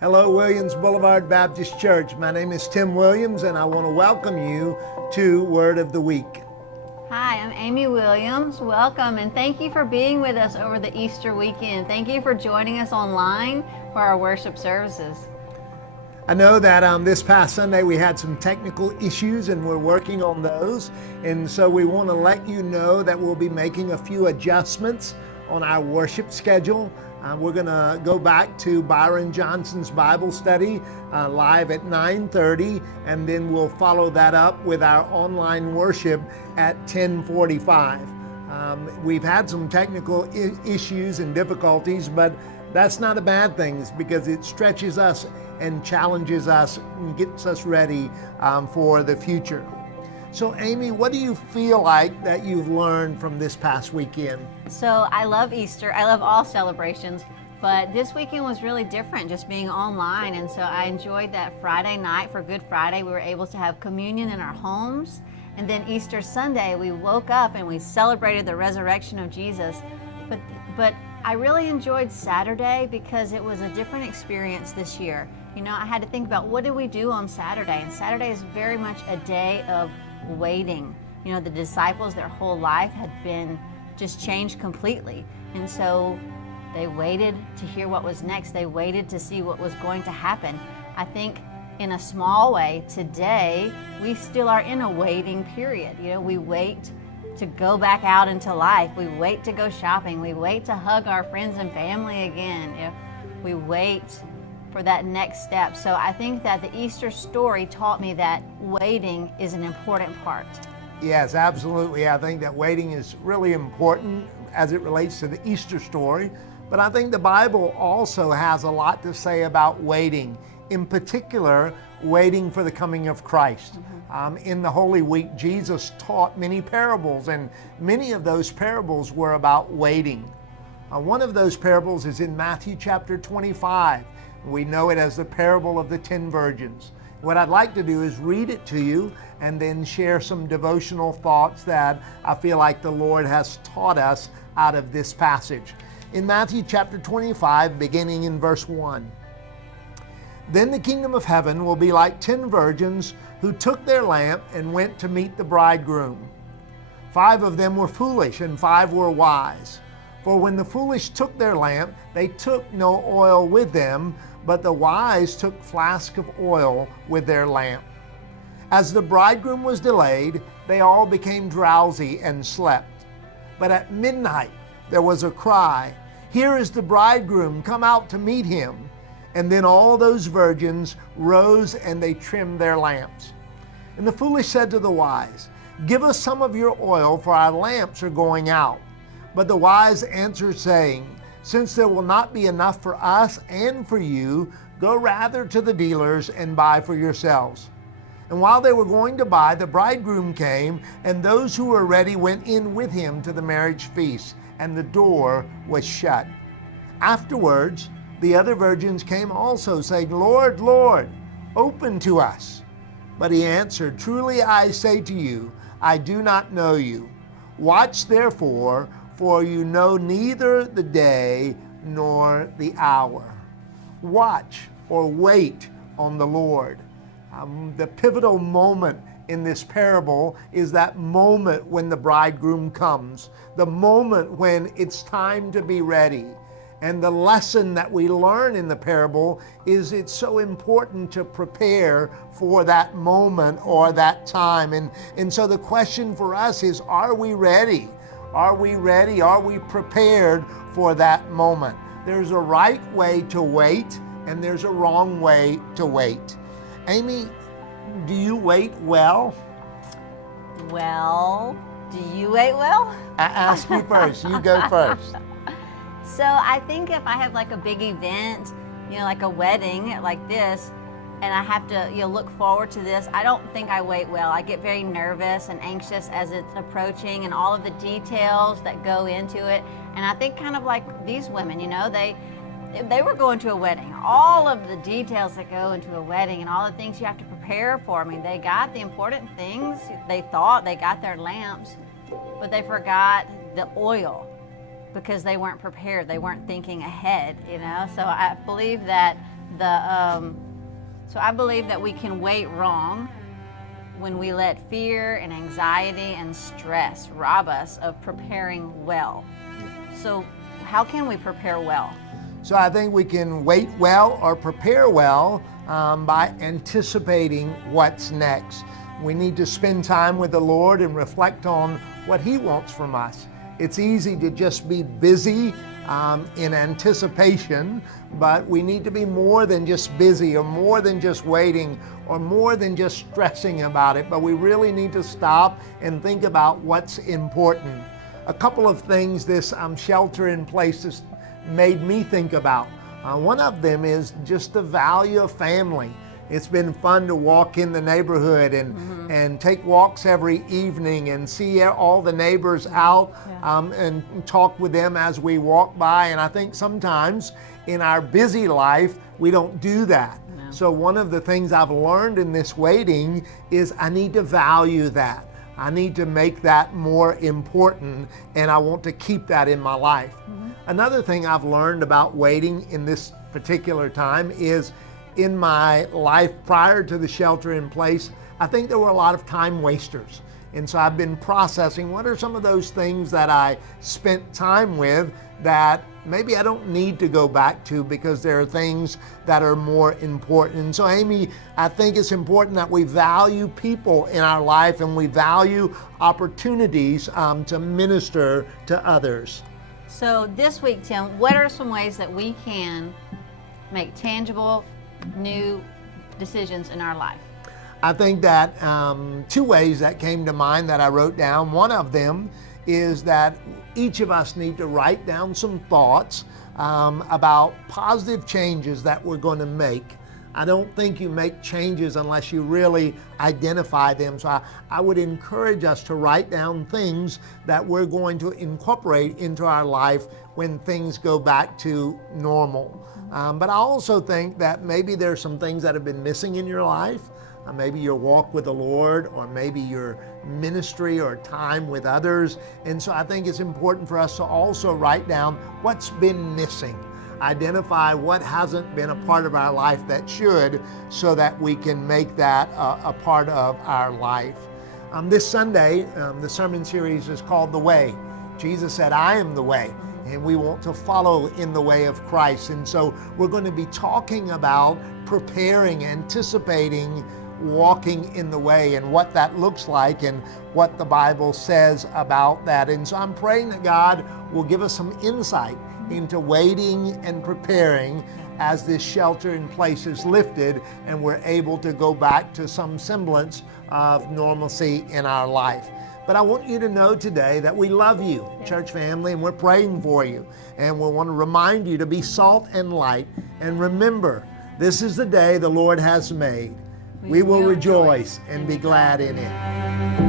Hello, Williams Boulevard Baptist Church. My name is Tim Williams, and I want to welcome you to Word of the Week. Hi, I'm Amy Williams. Welcome, and thank you for being with us over the Easter weekend. Thank you for joining us online for our worship services. I know that this past Sunday we had some technical issues, and we're working on those. And so we want to let you know that we'll be making a few adjustments on our worship schedule. We're going to go back to Byron Johnson's Bible study live at 9:30, and then we'll follow that up with our online worship at 10:45. We've had some technical issues and difficulties, but that's not a bad thing because it stretches us and challenges us and gets us ready for the future. So Amy, what do you feel like that you've learned from this past weekend? So I love Easter. I love all celebrations, but this weekend was really different just being online. And so I enjoyed that Friday night for Good Friday. We were able to have communion in our homes. And then Easter Sunday, we woke up and we celebrated the resurrection of Jesus. But I really enjoyed Saturday because it was a different experience this year. You know, I had to think about what did we do on Saturday? And Saturday is very much a day of waiting. You know, the disciples, their whole life had been just changed completely. And so they waited to hear what was next. They waited to see what was going to happen. I think in a small way today, we still are in a waiting period. You know, we wait to go back out into life. We wait to go shopping. We wait to hug our friends and family again. You know, we wait for that next step. So I think that the Easter story taught me that waiting is an important part. Yes, absolutely. I think that waiting is really important as it relates to the Easter story. But I think the Bible also has a lot to say about waiting, in particular, waiting for the coming of Christ. In the Holy Week, Jesus taught many parables, and many of those parables were about waiting. One of those parables is in Matthew chapter 25. We know it as the parable of the 10 virgins. What I'd like to do is read it to you and then share some devotional thoughts that I feel like the Lord has taught us out of this passage. In Matthew chapter 25, beginning in verse 1. Then the kingdom of heaven will be like 10 virgins who took their lamp and went to meet the bridegroom. 5 of them were foolish and 5 were wise. For when the foolish took their lamp, they took no oil with them, but the wise took flasks of oil with their lamp. As the bridegroom was delayed, they all became drowsy and slept. But at midnight there was a cry, "Here is the bridegroom, come out to meet him." And then all those virgins rose and they trimmed their lamps. And the foolish said to the wise, "Give us some of your oil, for our lamps are going out." But the wise answered, saying, "Since there will not be enough for us and for you, go rather to the dealers and buy for yourselves." And while they were going to buy, the bridegroom came, and those who were ready went in with him to the marriage feast, and the door was shut. Afterwards, the other virgins came also, saying, "Lord, Lord, open to us." But he answered, "Truly I say to you, I do not know you. Watch therefore, for you know neither the day nor the hour." Watch or wait on the Lord. The pivotal moment in this parable is that moment when the bridegroom comes, the moment when it's time to be ready. And the lesson that we learn in the parable is it's so important to prepare for that moment or that time. And so the question for us is, are we ready? Are we ready? Are we prepared for that moment? There's a right way to wait and there's a wrong way to wait. Amy, do you wait well? Well, do you wait well? I ask you first. You go first. So I think if I have like a big event, you know, like a wedding like this, and I have to, you know, look forward to this, I don't think I wait well. I get very nervous and anxious as it's approaching and all of the details that go into it. And I think kind of like these women, you know, they were going to a wedding. All of the details that go into a wedding and all the things you have to prepare for. I mean, they got the important things. They thought they got their lamps, but they forgot the oil because they weren't prepared. They weren't thinking ahead, you know. So I believe that So I believe that we can wait wrong when we let fear and anxiety and stress rob us of preparing well. So how can we prepare well? So I think we can wait well or prepare well by anticipating what's next. We need to spend time with the Lord and reflect on what He wants from us. It's easy to just be busy in anticipation, but we need to be more than just busy or more than just waiting or more than just stressing about it, but we really need to stop and think about what's important. A couple of things this shelter in place has made me think about. One of them is just the value of family. It's been fun to walk in the neighborhood and take walks every evening and see all the neighbors out and talk with them as we walk by. And I think sometimes in our busy life, we don't do that. No. So one of the things I've learned in this waiting is I need to value that. I need to make that more important, and I want to keep that in my life. Another thing I've learned about waiting in this particular time is in my life prior to the shelter in place, I think there were a lot of time wasters. And so I've been processing what are some of those things that I spent time with that maybe I don't need to go back to because there are things that are more important. And so Amy, I think it's important that we value people in our life and we value opportunities to minister to others. So this week, Tim, what are some ways that we can make tangible, new decisions in our life? I think that two ways that came to mind that I wrote down. One of them is that each of us need to write down some thoughts about positive changes that we're going to make. I don't think you make changes unless you really identify them. So I would encourage us to write down things that we're going to incorporate into our life when things go back to normal. But I also think that maybe there's some things that have been missing in your life. Maybe your walk with the Lord, or maybe your ministry or time with others. And so I think it's important for us to also write down what's been missing. Identify what hasn't been a part of our life that should, so that we can make that a part of our life. This Sunday, the sermon series is called The Way. Jesus said, I am the way. And we want to follow in the way of Christ. And so we're going to be talking about preparing, anticipating, walking in the way and what that looks like and what the Bible says about that. And so I'm praying that God will give us some insight into waiting and preparing as this shelter in place is lifted and we're able to go back to some semblance of normalcy in our life. But I want you to know today that we love you, church family, and we're praying for you. And we want to remind you to be salt and light. And remember, this is the day the Lord has made. We will rejoice and be glad in it.